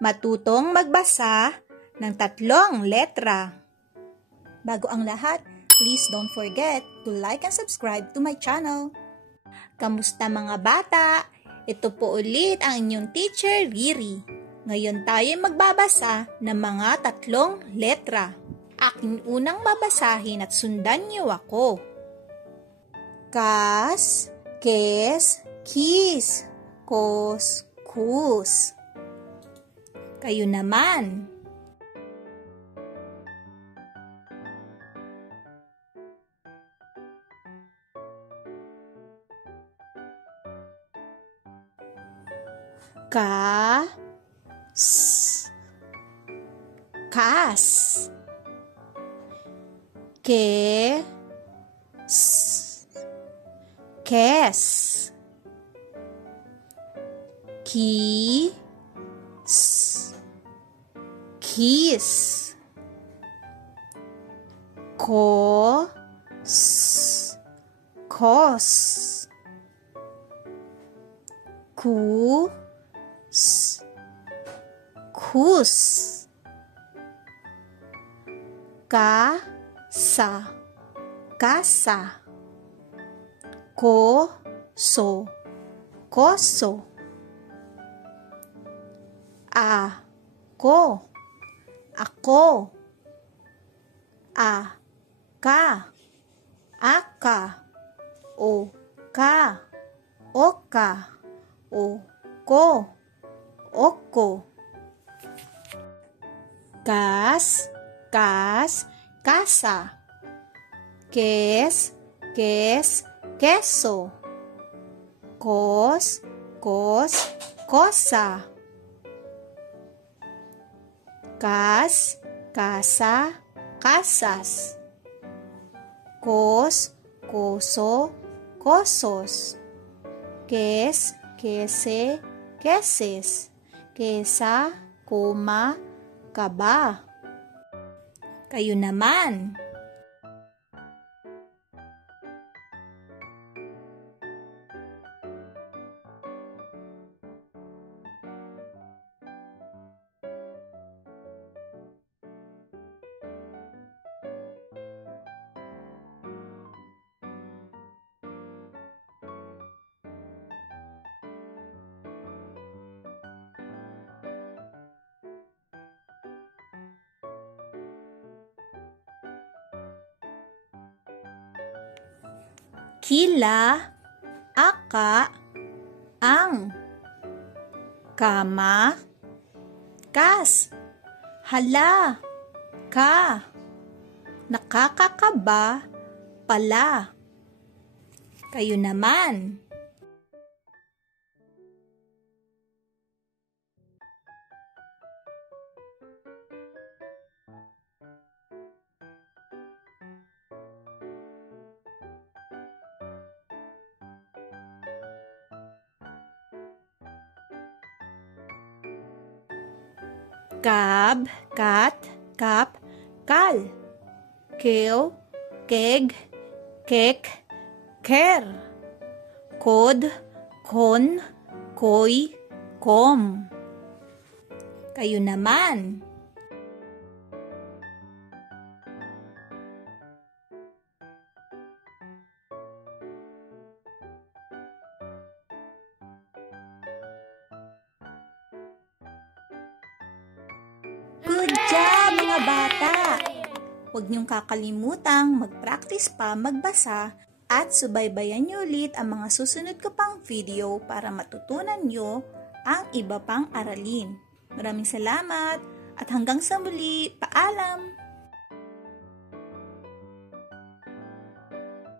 matutong magbasa ng 3 letra. Bago ang lahat, please don't forget to like and subscribe to my channel. Kamusta mga bata? Ito po ulit ang inyong teacher Riri. Ngayon tayo magbabasa ng mga 3 letra. Aking unang babasahin at sundan niyo ako. Kas, kes, kis, kos, kus. Kayo naman. Ka, s, kas. Ke, s, kes. Ki, s, kis. Ko, s, kos. Ku, s, kus. Ka, sa, kasa. Ko, so, koso. A, ko, ako. A, ka, aka. O, ka, oka. O, ko, oko. Kas, kas, kasa. Kes, kes, keso. Kos, kos, kosa. Kas, kasa, kasas. Kos, koso, kosos. Kes, kese, keses. Kesa, koma, kaba. Kayo naman. Kila, aka, ang. Kama, kas. Hala, ka. Nakakakaba, pala. Kayo naman. Kab, kat, kap, kal. Keo, keg, kek, ker. Kod, kon, koy, kom. Kayo naman. Good job mga bata! Huwag niyong kakalimutang mag-practice pa magbasa at subaybayan niyo ulit ang mga susunod ko pang video para matutunan niyo ang iba pang aralin. Maraming salamat at hanggang sa muli, paalam!